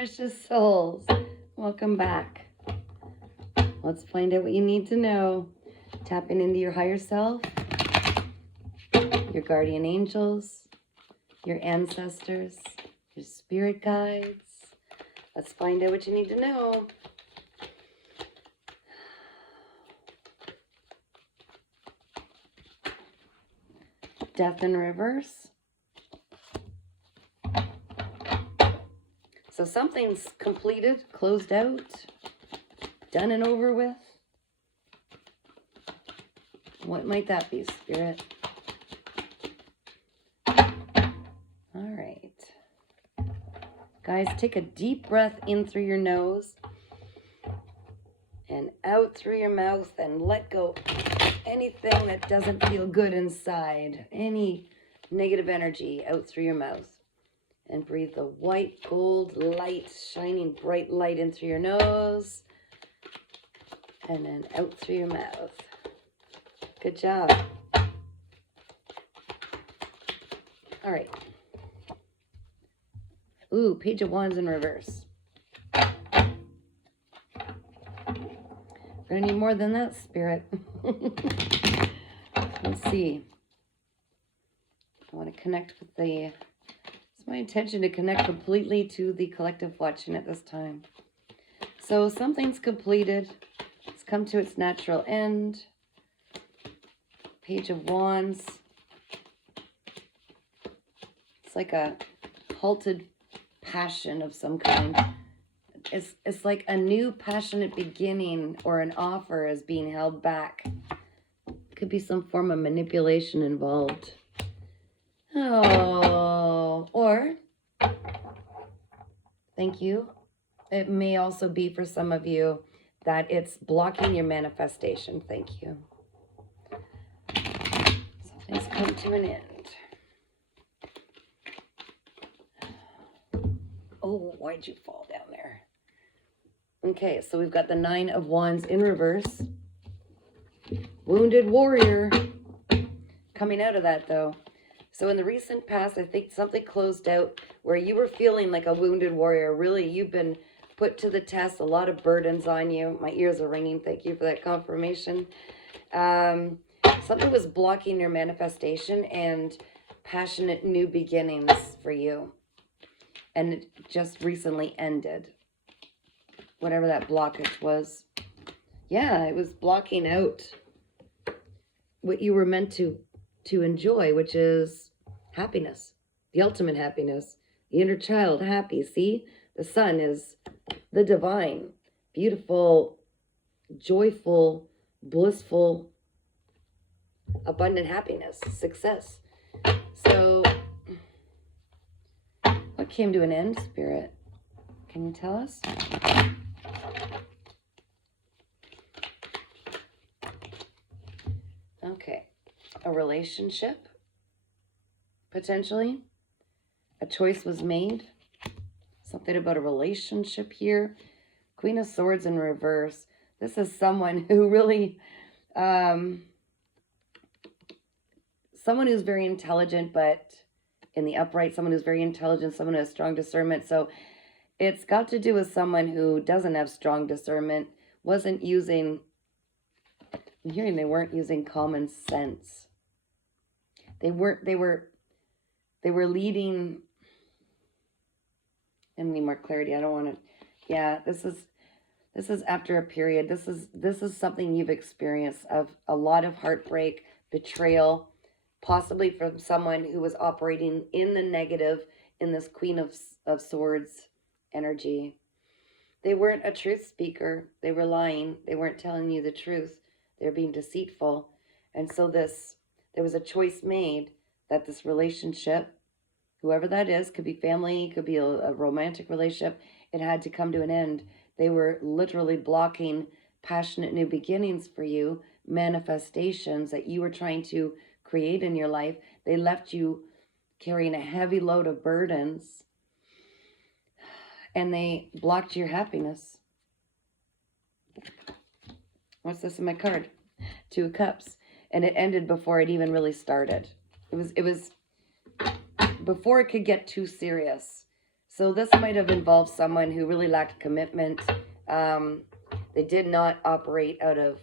precious souls. Welcome back. Let's find out what you need to know. Tapping into your higher self, your guardian angels, your ancestors, your spirit guides. Let's find out what you need to know. Death in reverse. So something's completed, closed out, done and over with. What might that be, Spirit? All right. Guys, take a deep breath in through your nose and out through your mouth and let go anything that doesn't feel good inside. Any negative energy out through your mouth. And breathe the white gold light, shining bright light in through your nose. And then out through your mouth. Good job. All right. Ooh, Page of Wands in reverse. We're gonna need more than that, Spirit. Let's see. I want to connect with the... It's my intention to connect completely to the collective watching at this time. So something's completed. It's come to its natural end. Page of Wands. It's like a halted passion of some kind. It's like a new passionate beginning or an offer is being held back. Could be some form of manipulation involved. Oh, or thank you. It may also be for some of you that it's blocking your manifestation. Thank you. Something's come to an end. Oh, why'd you fall down there? Okay, so we've got the Nine of Wands in reverse. Wounded warrior. Coming out of that, though. So in the recent past, I think something closed out where you were feeling like a wounded warrior. Really, you've been put to the test. A lot of burdens on you. My ears are ringing. Thank you for that confirmation. Something was blocking your manifestation and passionate new beginnings for you. And it just recently ended. Whatever that blockage was. Yeah, it was blocking out what you were meant to enjoy, which is happiness, the ultimate happiness, the inner child happy. See, the sun is the divine, beautiful, joyful, blissful, abundant happiness, success. So what came to an end, Spirit? Can you tell us? Okay. A relationship, potentially. A choice was made. Something about a relationship here. Queen of Swords in reverse. This is someone who really, someone who's very intelligent, but in the upright, someone who's very intelligent, someone who has strong discernment. So it's got to do with someone who doesn't have strong discernment, wasn't using, I'm hearing they weren't using common sense. They were leading, I need more clarity. I don't want to, yeah, this is after a period. This is something you've experienced of a lot of heartbreak, betrayal, possibly from someone who was operating in the negative in this Queen of Swords energy. They weren't a truth speaker. They were lying. They weren't telling you the truth. They're being deceitful. And so there was a choice made that this relationship, whoever that is, could be family, could be a romantic relationship, it had to come to an end. They were literally blocking passionate new beginnings for you, manifestations that you were trying to create in your life. They left you carrying a heavy load of burdens, and they blocked your happiness. What's this in my card? Two of Cups. And it ended before it even really started. It was before it could get too serious. So this might have involved someone who really lacked commitment. They did not operate out of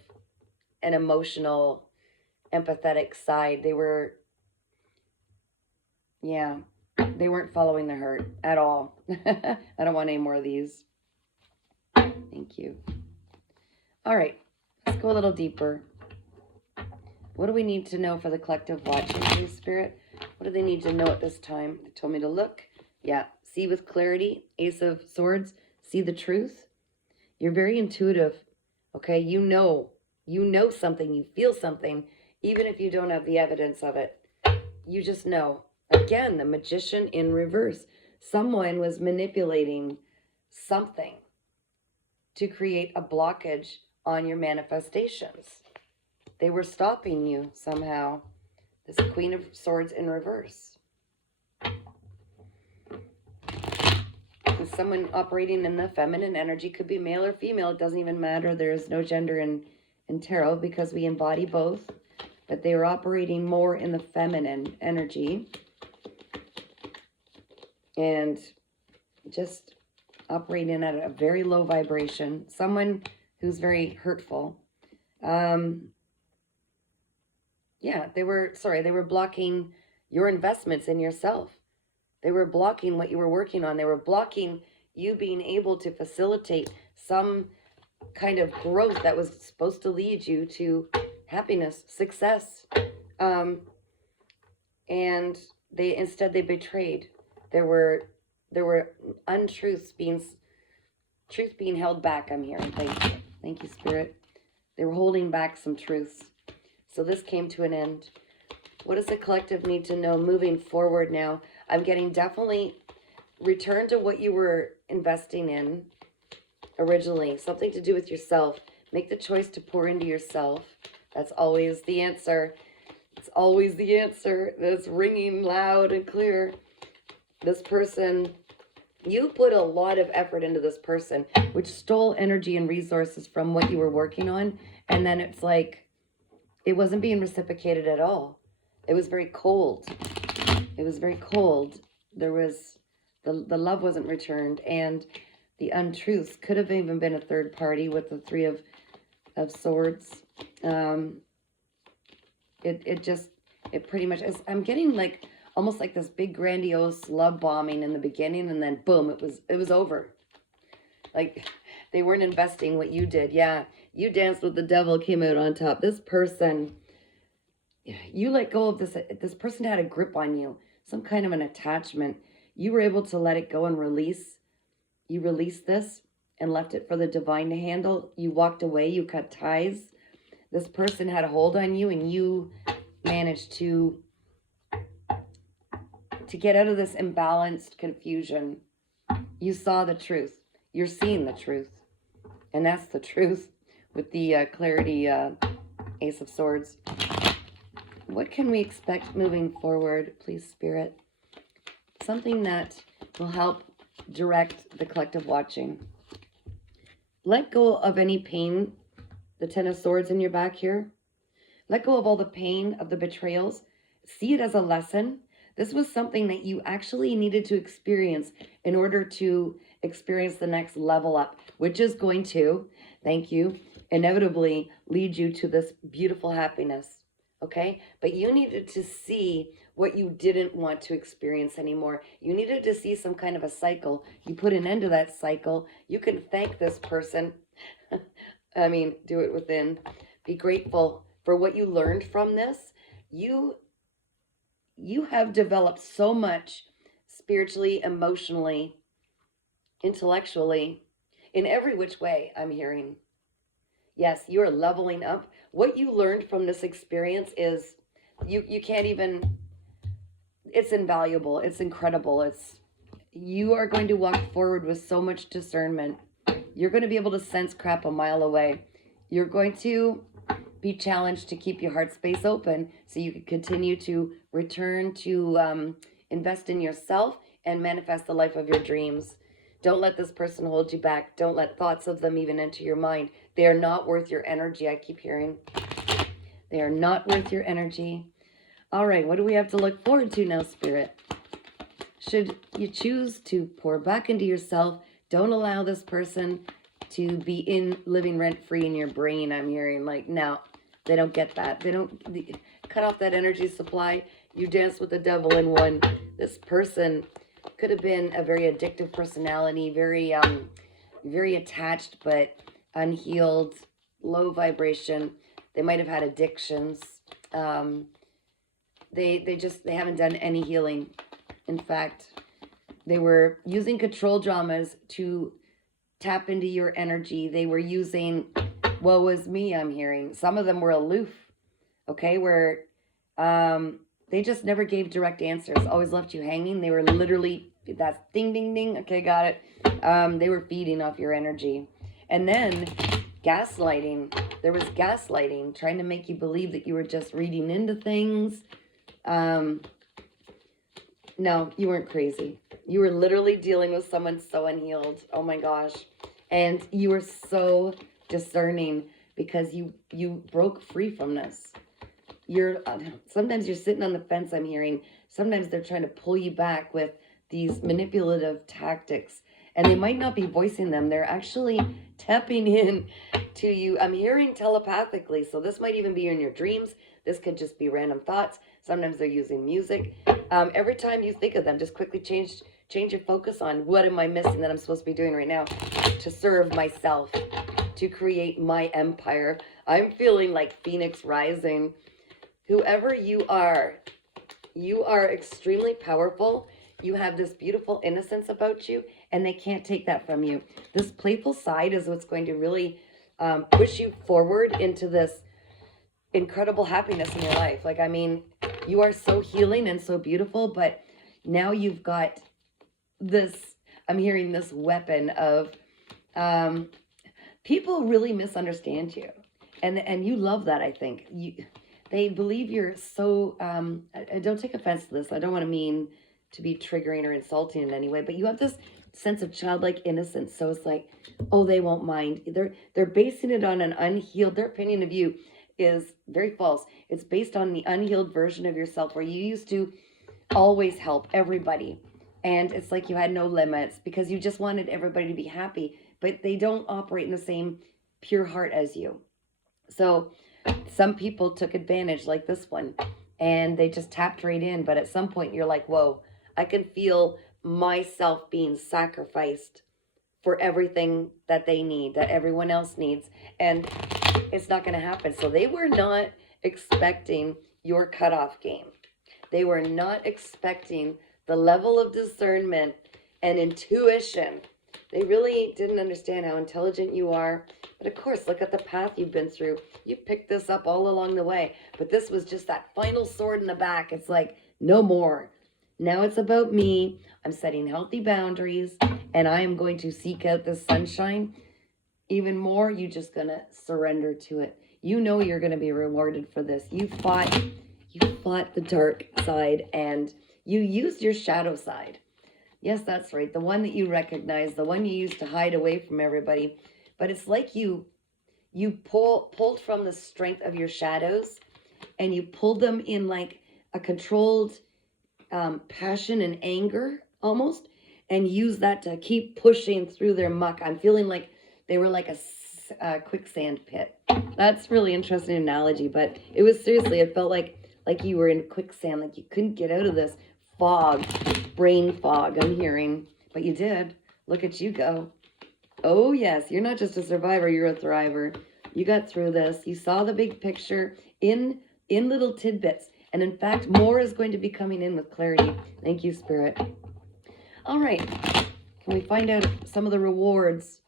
an emotional, empathetic side. They were, yeah, they weren't following their heart at all. I don't want any more of these. Thank you. All right, let's go a little deeper. What do we need to know for the collective watching, Holy Spirit? What do they need to know at this time? They told me to look. Yeah, see with clarity, Ace of Swords, see the truth. You're very intuitive, okay? You know something, you feel something, even if you don't have the evidence of it. You just know. Again, the Magician in reverse. Someone was manipulating something to create a blockage on your manifestations. They were stopping you somehow. This Queen of Swords in reverse. Someone operating in the feminine energy, could be male or female, it doesn't even matter. There is no gender in tarot because we embody both, but they were operating more in the feminine energy and just operating at a very low vibration. Someone who's very hurtful. Yeah, they were blocking your investments in yourself. They were blocking what you were working on. They were blocking you being able to facilitate some kind of growth that was supposed to lead you to happiness, success. And they betrayed. There were untruths truth being held back, I'm hearing. Thank you, Spirit. They were holding back some truths. So this came to an end. What does the collective need to know moving forward now? I'm getting definitely return to what you were investing in originally. Something to do with yourself. Make the choice to pour into yourself. That's always the answer. It's always the answer. That's ringing loud and clear. This person, you put a lot of effort into this person, which stole energy and resources from what you were working on. And then it's like, it wasn't being reciprocated at all. It was very cold. It was very cold. There was, the love wasn't returned, and the untruths could have even been a third party with the Three of Swords. It pretty much is. I'm getting like, almost like this big grandiose love bombing in the beginning, and then boom, it was over. Like, they weren't investing what you did. Yeah, you danced with the devil, came out on top. This person, you let go of this person had a grip on you, some kind of an attachment. You were able to let it go and release. You released this and left it for the divine to handle. You walked away, you cut ties. This person had a hold on you, and you managed to get out of this imbalanced confusion. You saw the truth. You're seeing the truth. And that's the truth with the clarity Ace of Swords. What can we expect moving forward, please, Spirit? Something that will help direct the collective watching. Let go of any pain, the Ten of Swords in your back here. Let go of all the pain of the betrayals. See it as a lesson. This was something that you actually needed to experience in order to experience the next level up, which is going to, thank you, inevitably lead you to this beautiful happiness. Okay? But you needed to see what you didn't want to experience anymore. You needed to see some kind of a cycle. You put an end to that cycle. You can thank this person. I mean, do it within. Be grateful for what you learned from this. You have developed so much spiritually, emotionally, intellectually, in every which way, I'm hearing. Yes, you're leveling up. What you learned from this experience is, you can't even, it's invaluable. It's incredible. You are going to walk forward with so much discernment. You're going to be able to sense crap a mile away. You're going to be challenged to keep your heart space open so you can continue to return to invest in yourself and manifest the life of your dreams. Don't let this person hold you back. Don't let thoughts of them even enter your mind. They are not worth your energy, I keep hearing. They are not worth your energy. All right, what do we have to look forward to now, Spirit? should you choose to pour back into yourself, don't allow this person to be living rent-free in your brain. I'm hearing like, no, they don't get that. They don't cut off that energy supply. You dance with the devil in one. This person could have been a very addictive personality, very attached, but unhealed, low vibration. They might have had addictions. They haven't done any healing. In fact, they were using control dramas to tap into your energy. They were using, woe was me, I'm hearing. Some of them were aloof, okay, where they just never gave direct answers, always left you hanging. They were literally, that's ding, ding, ding, okay, got it. They were feeding off your energy. And then gaslighting. There was gaslighting, trying to make you believe that you were just reading into things. No, you weren't crazy. You were literally dealing with someone so unhealed. Oh my gosh. And you were so discerning because you broke free from this. Sometimes you're sitting on the fence, I'm hearing. Sometimes they're trying to pull you back with these manipulative tactics. And they might not be voicing them. They're actually tapping in to you. I'm hearing telepathically. So this might even be in your dreams. This could just be random thoughts. Sometimes they're using music. Every time you think of them, just quickly change your focus on what am I missing that I'm supposed to be doing right now to serve myself, to create my empire. I'm feeling like Phoenix rising. Whoever you are extremely powerful. You have this beautiful innocence about you, and they can't take that from you. This playful side is what's going to really push you forward into this incredible happiness in your life. Like, I mean, you are so healing and so beautiful, but now you've got this, I'm hearing this weapon of people really misunderstand you. And you love that, I think. They believe you're so, don't take offense to this. I don't want to mean to be triggering or insulting in any way, but you have this sense of childlike innocence. So it's like, oh, they won't mind. They're basing it on an unhealed, their opinion of you is very false. It's based on the unhealed version of yourself where you used to always help everybody. And it's like you had no limits because you just wanted everybody to be happy, but they don't operate in the same pure heart as you. So some people took advantage like this one and they just tapped right in. But at some point you're like, whoa, I can feel myself being sacrificed for everything that they need, that everyone else needs. And it's not going to happen. So they were not expecting your cutoff game. They were not expecting the level of discernment and intuition. They really didn't understand how intelligent you are. But of course, look at the path you've been through. You picked this up all along the way. But this was just that final sword in the back. It's like, no more. Now it's about me. I'm setting healthy boundaries. And I am going to seek out the sunshine. Even more, you're just going to surrender to it. You know you're going to be rewarded for this. You fought the dark side and you used your shadow side. Yes, that's right. The one that you recognize, the one you used to hide away from everybody. But it's like you pulled from the strength of your shadows and you pulled them in like a controlled passion and anger almost, and used that to keep pushing through their muck. I'm feeling like they were like a quicksand pit. That's really interesting analogy, but it was seriously, it felt like you were in quicksand, like you couldn't get out of this fog, brain fog, I'm hearing. But you did. Look at you go. Oh yes, you're not just a survivor, you're a thriver. You got through this. You saw the big picture in little tidbits. And in fact, more is going to be coming in with clarity. Thank you, Spirit. All right. Can we find out some of the rewards?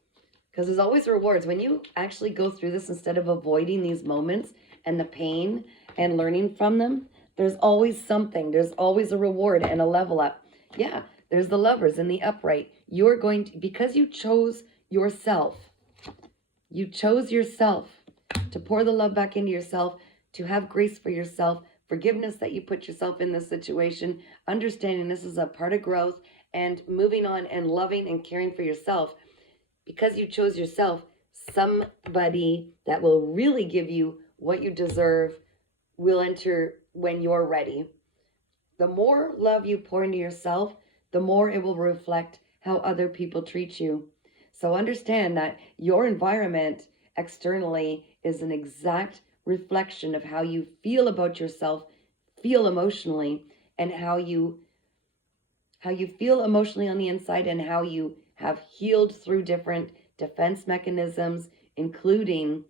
Because there's always rewards. When you actually go through this instead of avoiding these moments and the pain and learning from them, there's always something. There's always a reward and a level up. Yeah, there's the Lovers in the upright. You're going to, because you chose yourself to pour the love back into yourself, to have grace for yourself, forgiveness that you put yourself in this situation, understanding this is a part of growth, and moving on and loving and caring for yourself. Because you chose yourself, somebody that will really give you what you deserve will enter when you're ready. The more love you pour into yourself, the more it will reflect how other people treat you. So understand that your environment externally is an exact reflection of how you feel about yourself, feel emotionally, and how you feel emotionally on the inside, and how you have healed through different defense mechanisms, including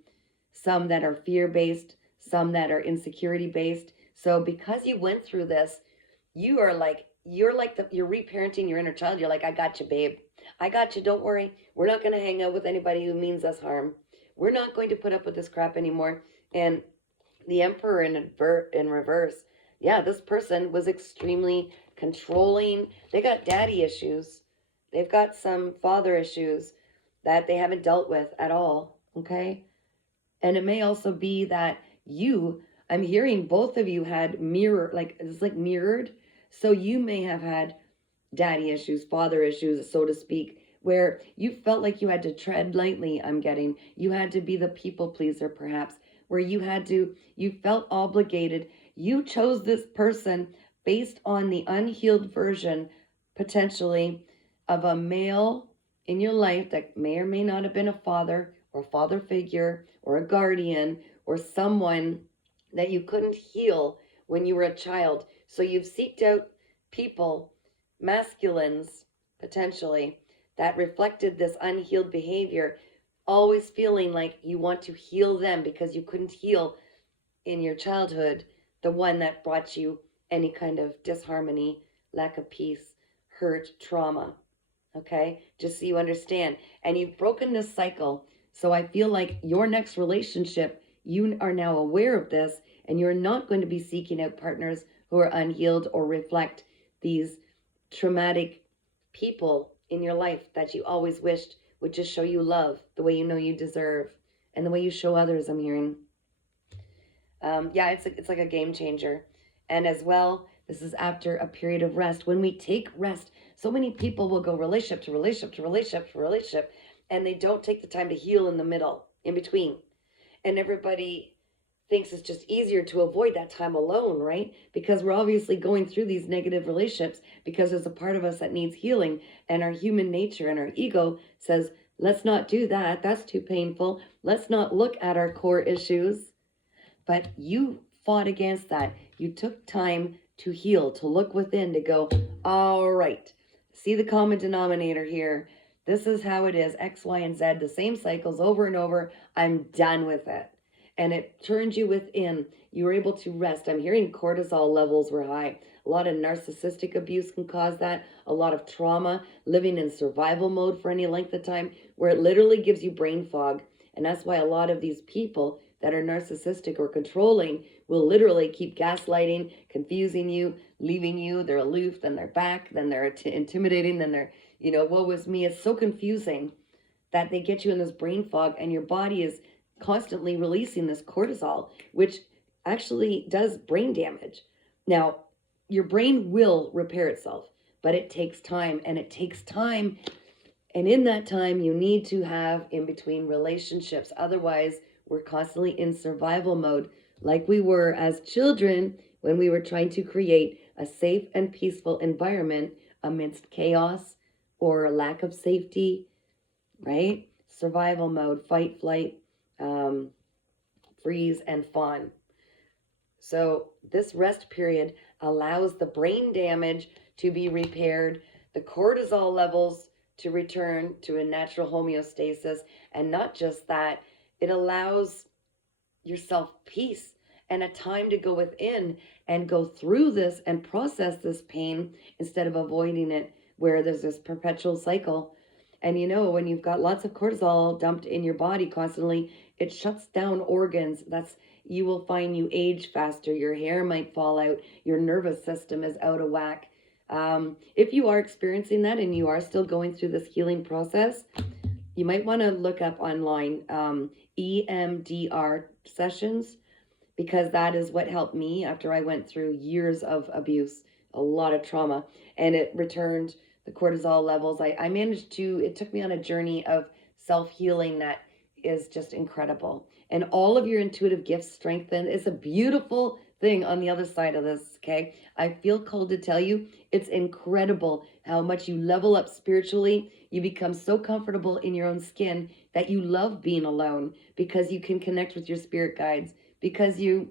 some that are fear based, some that are insecurity based. So because you went through this, you're reparenting your inner child. You're like, I got you, babe. I got you. Don't worry. We're not going to hang out with anybody who means us harm. We're not going to put up with this crap anymore. And the emperor in reverse. Yeah, this person was extremely controlling. They got daddy issues. They've got some father issues that they haven't dealt with at all. Okay? And it may also be that I'm hearing both of you had it's like mirrored. So you may have had daddy issues, father issues, so to speak, where you felt like you had to tread lightly. I'm getting you had to be the people pleaser, perhaps, where you felt obligated. You chose this person based on the unhealed version, potentially, of a male in your life that may or may not have been a father or father figure or a guardian or someone that you couldn't heal when you were a child. So you've seeked out people, masculines potentially, that reflected this unhealed behavior, always feeling like you want to heal them because you couldn't heal in your childhood the one that brought you any kind of disharmony, lack of peace, hurt, trauma. Okay, just so you understand. And you've broken this cycle. So I feel like your next relationship, you are now aware of this, and you're not going to be seeking out partners who are unhealed or reflect these traumatic people in your life that you always wished would just show you love the way you know you deserve and the way you show others. I'm hearing. Yeah, it's like a game changer. And as well, this is after a period of rest. When we take rest, so many people will go relationship to relationship to relationship to relationship, and they don't take the time to heal in the middle, in between. And everybody thinks it's just easier to avoid that time alone, right? Because we're obviously going through these negative relationships because there's a part of us that needs healing, and our human nature and our ego says, let's not do that. That's too painful. Let's not look at our core issues. But you fought against that. You took time to heal, to look within, to go, all right, see the common denominator here. This is how it is, X, Y, and Z, the same cycles over and over. I'm done with it. And it turned you within. You were able to rest. I'm hearing cortisol levels were high. A lot of narcissistic abuse can cause that. A lot of trauma, living in survival mode for any length of time, where it literally gives you brain fog. And that's why a lot of these people that are narcissistic or controlling will literally keep gaslighting, confusing you, leaving you. They're aloof, then they're back, then they're intimidating, then they're, woe is me. It's so confusing that they get you in this brain fog, and your body is constantly releasing this cortisol, which actually does brain damage. Now, your brain will repair itself, but it takes time, and it takes time. And in that time, you need to have in between relationships. Otherwise, we're constantly in survival mode, like we were as children when we were trying to create a safe and peaceful environment amidst chaos or a lack of safety, right? Survival mode, fight, flight, freeze, and fawn. So this rest period allows the brain damage to be repaired, the cortisol levels to return to a natural homeostasis, and not just that, it allows yourself peace and a time to go within and go through this and process this pain instead of avoiding it, where there's this perpetual cycle. And when you've got lots of cortisol dumped in your body constantly, it shuts down organs. You will find you age faster. Your hair might fall out. Your nervous system is out of whack. If you are experiencing that and you are still going through this healing process, you might want to look up online EMDR sessions, because that is what helped me after I went through years of abuse, a lot of trauma, and it returned the cortisol levels. It took me on a journey of self-healing that is just incredible. And all of your intuitive gifts strengthened. It's a beautiful thing on the other side of this, okay? I feel called to tell you it's incredible how much you level up spiritually. You become so comfortable in your own skin that you love being alone because you can connect with your spirit guides, because you're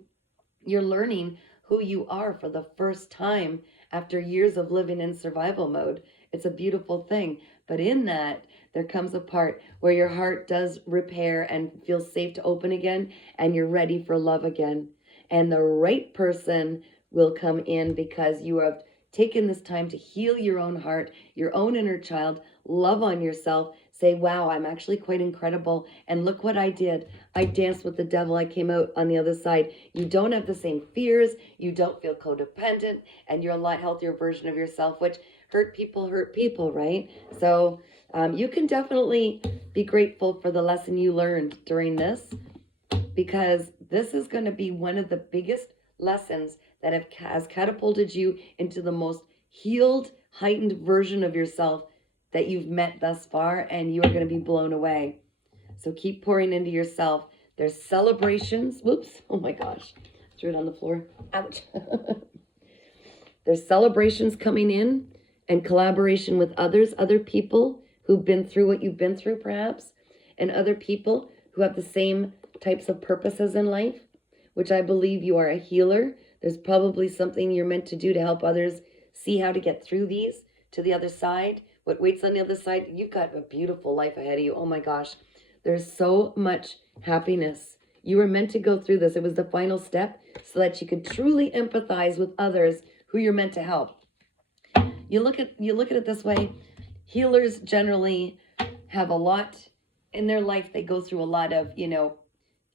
learning who you are for the first time after years of living in survival mode. It's a beautiful thing. But in that, there comes a part where your heart does repair and feels safe to open again, and you're ready for love again. And the right person will come in because you have taken this time to heal your own heart, your own inner child, love on yourself, say, wow, I'm actually quite incredible. And look what I did. I danced with the devil. I came out on the other side. You don't have the same fears. You don't feel codependent, and you're a lot healthier version of yourself, which hurt people, right? So you can definitely be grateful for the lesson you learned during this, because this is going to be one of the biggest lessons that has catapulted you into the most healed, heightened version of yourself that you've met thus far, and you are going to be blown away. So keep pouring into yourself. There's celebrations. Whoops. Oh my gosh. Threw it on the floor. Ouch. There's celebrations coming in and collaboration with others, other people who've been through what you've been through, perhaps, and other people who have the same types of purposes in life, which I believe you are a healer. There's probably something you're meant to do to help others see how to get through these to the other side. What waits on the other side? You've got a beautiful life ahead of you. Oh my gosh. There's so much happiness. You were meant to go through this. It was the final step so that you could truly empathize with others who you're meant to help. You look at it this way. Healers generally have a lot in their life. They go through a lot of,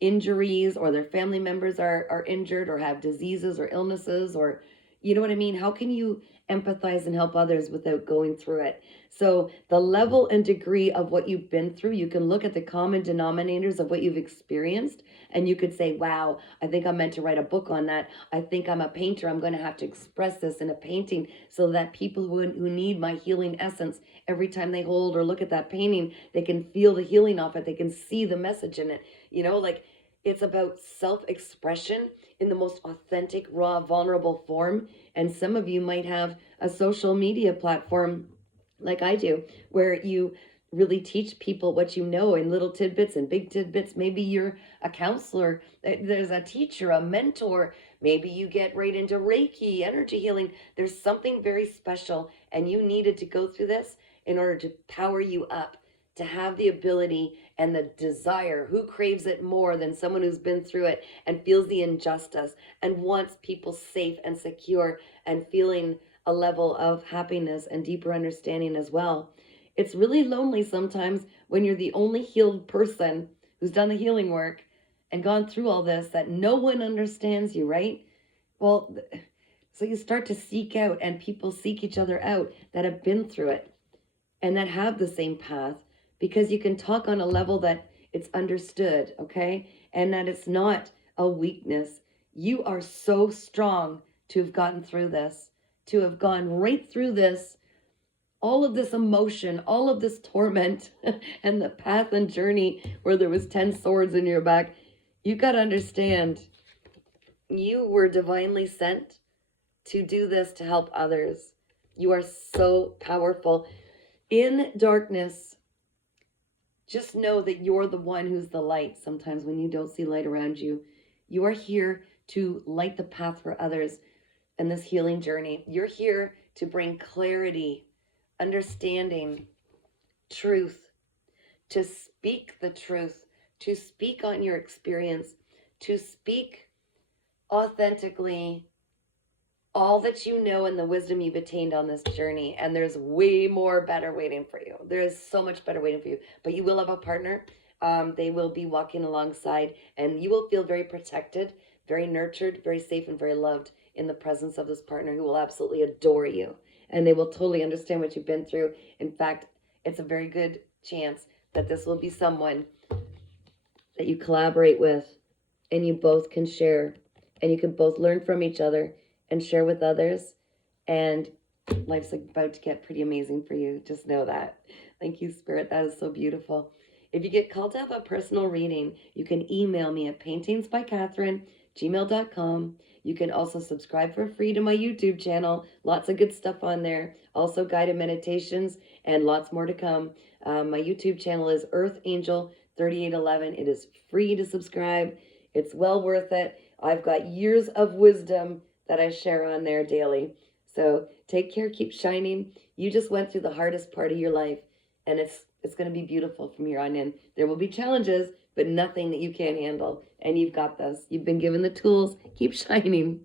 injuries, or their family members are injured or have diseases or illnesses, or you know what I mean? How can you empathize and help others without going through it? So the level and degree of what you've been through, you can look at the common denominators of what you've experienced, and you could say, wow, I think I'm meant to write a book on that. I think I'm a painter. I'm going to have to express this in a painting so that people who need my healing essence, every time they hold or look at that painting, they can feel the healing off it. They can see the message in it. It's about self-expression in the most authentic, raw, vulnerable form. And some of you might have a social media platform like I do, where you really teach people what you know in little tidbits and big tidbits. Maybe you're a counselor, there's a teacher, a mentor. Maybe you get right into Reiki, energy healing. There's something very special, and you needed to go through this in order to power you up, to have the ability and the desire. Who craves it more than someone who's been through it and feels the injustice and wants people safe and secure and feeling a level of happiness and deeper understanding as well? It's really lonely sometimes when you're the only healed person who's done the healing work and gone through all this, that no one understands you, right? Well, so you start to seek out, and people seek each other out that have been through it and that have the same path, because you can talk on a level that it's understood, okay? And that it's not a weakness. You are so strong to have gotten through this, to have gone right through this, all of this emotion, all of this torment, and the path and journey where there was 10 swords in your back. You got to understand, you were divinely sent to do this, to help others. You are so powerful. In darkness, just know that you're the one who's the light. Sometimes when you don't see light around you, you are here to light the path for others in this healing journey. You're here to bring clarity, understanding, truth, to speak the truth, to speak on your experience, to speak authentically all that you know and the wisdom you've attained on this journey. And there's way more better waiting for you. There is so much better waiting for you. But you will have a partner. They will be walking alongside, and you will feel very protected, very nurtured, very safe, and very loved in the presence of this partner who will absolutely adore you. And they will totally understand what you've been through. In fact, it's a very good chance that this will be someone that you collaborate with, and you both can share, and you can both learn from each other and share with others, and life's about to get pretty amazing for you. Just know that. Thank you, Spirit. That is so beautiful. If you get called to have a personal reading, you can email me at paintingsbycatherine@gmail.com. You can also subscribe for free to my YouTube channel. Lots of good stuff on there. Also guided meditations and lots more to come. My YouTube channel is Earth Angel 3811. It is free to subscribe. It's well worth it. I've got years of wisdom that I share on there daily. So take care, keep shining. You just went through the hardest part of your life, and it's going to be beautiful from here on in. There will be challenges, but nothing that you can't handle. And you've got this. You've been given the tools. Keep shining.